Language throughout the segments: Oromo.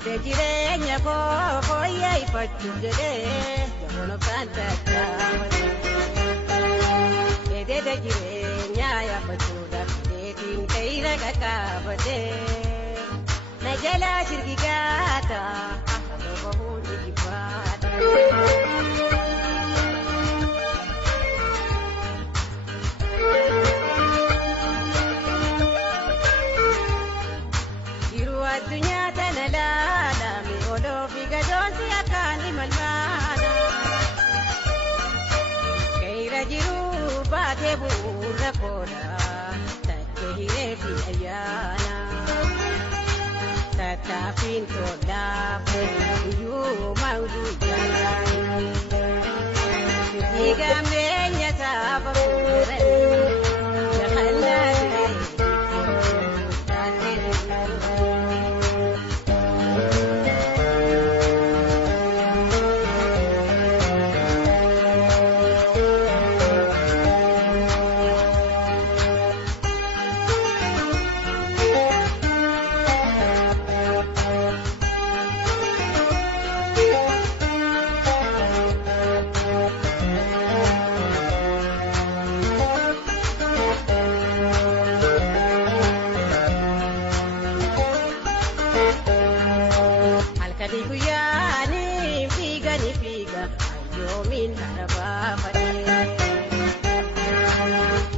Hojjete jireenya koo fooyyeffachuuf jedhee jamono kan tattaafate. Eededa jireenya yaabbachuudhaaf deetiin ta'ira qaqqaabate. Na jalaa shirgigaata akka bahuu ni jibbaata. Addunyaa tana laala mi'ooloo fi gadoonsi akkaan imalmaana. Keeyra jiru baatee bu'uura kooda tattee hiree fi ayyaana. Tattaafiin tolaaf iyyuu manguu jaalladhu. Dhiigameenya saba fuudhanii jahannaa jiree.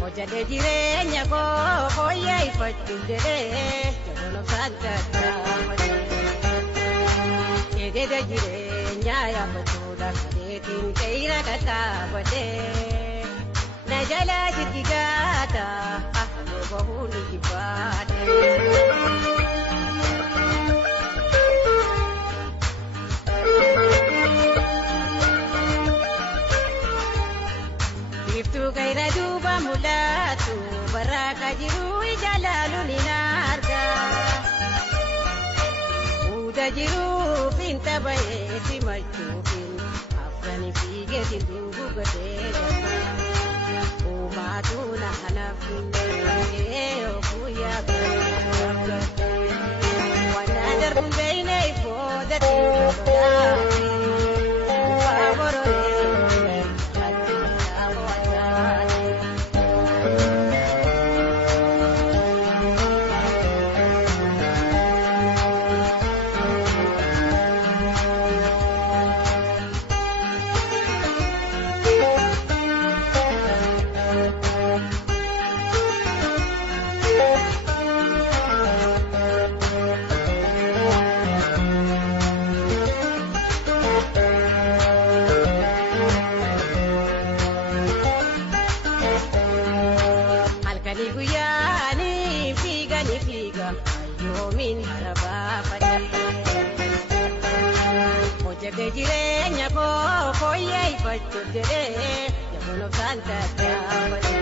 Hojjete jireenya koo fooyyeffachuuf jedhee jamono kan tattaafate. Eededa jireenya yaabbachuudhaaf deetiin ta'ira qaqqaabate. Na jalaa shirgigaata akka bahuu ni jibbaate. Gaira duuba mul'atu barraaqaa jiru ijaalaaluun hin arga. Muuda jiruuf hin taphee simachuuf afranii fiigeetiin duugatee jira. Uumaatu naanaaf hundee ofuyyaa guddaa. Waan darbuun beekne ifoodatee lolaati. Hojjete jireenya koo fooyyeffachuuf jedhee jamono kan tattaafate.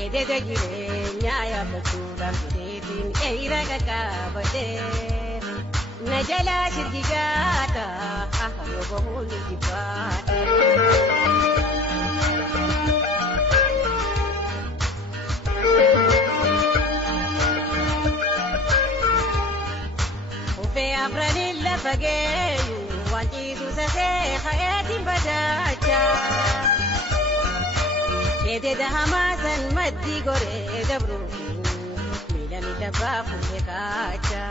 Eededa jireenya yaabbachuudhaaf deetiin ta'ira qaqqaabate. Na jalaa shirgigaata akka bahuu ni jibbaate. Afranii lafa geeyu waan ciisu sasee hayeetiin badaacha. Eededa hamaasan maddii goree dabruufiin miilani dabbaa fuudhee kaacha.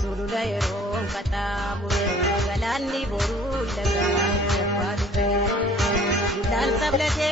Sulula yeroo qaxxaamure galaanni boruu lagaa jabbaa dhufe. Laal sablatee.